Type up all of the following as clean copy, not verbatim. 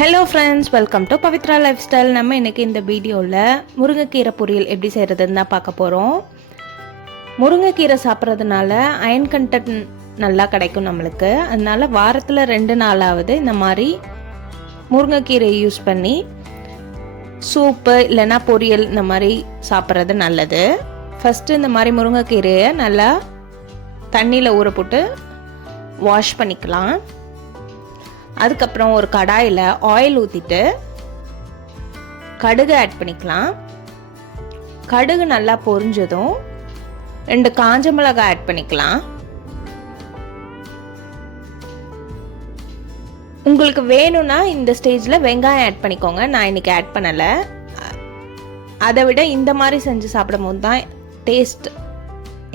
Hello friends, welcome to Pavithra life style. நம்ம இன்றைக்கி இந்த வீடியோவில் முருங்கைக்கீரை பொரியல் எப்படி செய்கிறதுன்னு தான் பார்க்க போகிறோம். முருங்கைக்கீரை சாப்பிட்றதுனால அயன் கண்டென்ட் நல்லா கிடைக்கும் நம்மளுக்கு. அதனால் வாரத்தில் 2 நாளாவது இந்த மாதிரி முருங்கைக்கீரை யூஸ் பண்ணி சூப்பு இல்லைன்னா பொரியல் இந்த மாதிரி சாப்பிட்றது நல்லது. ஃபஸ்ட்டு இந்த மாதிரி முருங்கைக்கீரையை நல்லா தண்ணியில் ஊற போட்டு வாஷ் பண்ணிக்கலாம். அதுக்கப்புறம் ஒரு கடாயில் ஆயில் ஊற்றிட்டு கடுகு ஆட் பண்ணிக்கலாம். கடுகு நல்லா பொரிஞ்சதும் 2 காஞ்ச மிளகாய் ஆட் பண்ணிக்கலாம். உங்களுக்கு வேணும்னா இந்த ஸ்டேஜில் வெங்காயம் ஆட் பண்ணிக்கோங்க. நான் இன்னைக்கு ஆட் பண்ணலை. அதை விட இந்த மாதிரி செஞ்சு சாப்பிடும் போது தான் டேஸ்ட்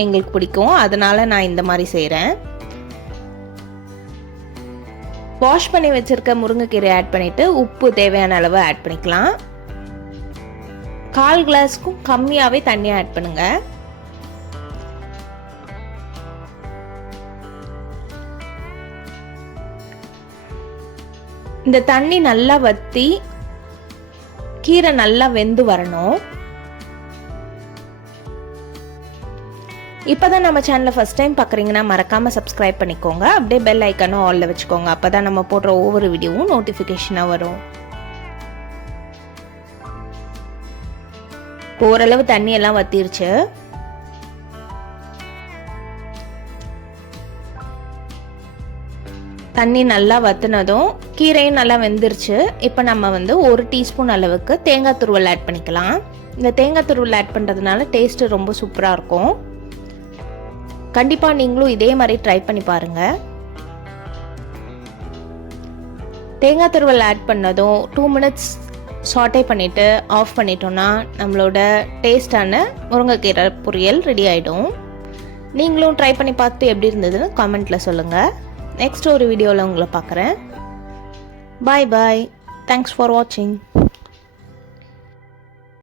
எங்களுக்கு பிடிக்கும். அதனால நான் இந்த மாதிரி செய்கிறேன். வாஷ் பண்ணி வச்சிருக்க முருங்கைக்கீரை ஆட் பண்ணிட்டு உப்பு தேவையான அளவு ஆட் பண்ணிக்கலாம். 1/4 கிளாஸ்க்கும் கம்மியாகவே தண்ணி ஆட் பண்ணுங்க. இந்த தண்ணி நல்லா வத்தி கீரை நல்லா வெந்து வரணும். இப்போ தான் நம்ம சேனலை ஃபஸ்ட் டைம் பார்க்குறீங்கன்னா மறக்காமல் சப்ஸ்கிரைப் பண்ணிக்கோங்க. அப்படியே பெல் ஐக்கானும் ஆலில் வச்சுக்கோங்க. அப்போ தான் நம்ம போடுற ஒவ்வொரு வீடியோவும் நோட்டிஃபிகேஷனாக வரும். ஓரளவு தண்ணியெல்லாம் வத்திருச்சு. தண்ணி நல்லா வத்தினதும் கீரையும் நல்லா வெந்துருச்சு. இப்போ நம்ம 1 டீஸ்பூன் அளவுக்கு தேங்காய் துருவல் ஆட் பண்ணிக்கலாம். இந்த தேங்காய் துருவல் ஆட் பண்ணுறதுனால டேஸ்ட்டு ரொம்ப சூப்பராக இருக்கும். கண்டிப்பாக நீங்களும் இதே மாதிரி ட்ரை பண்ணி பாருங்கள். தேங்காய் துருவல் ஆட் பண்ணதும் 2 மினிட்ஸ் சாட்டே பண்ணிவிட்டு ஆஃப் பண்ணிட்டோன்னா நம்மளோட டேஸ்டான முருங்கைக்கீரை பொரியல் ரெடி ஆகிடும். நீங்களும் ட்ரை பண்ணி பார்த்துட்டு எப்படி இருந்ததுன்னு கமெண்ட்டில் சொல்லுங்கள். நெக்ஸ்ட் ஒரு வீடியோவில் உங்களை பார்க்குறேன். பாய் பாய். தேங்க்ஸ் ஃபார் வாட்சிங்.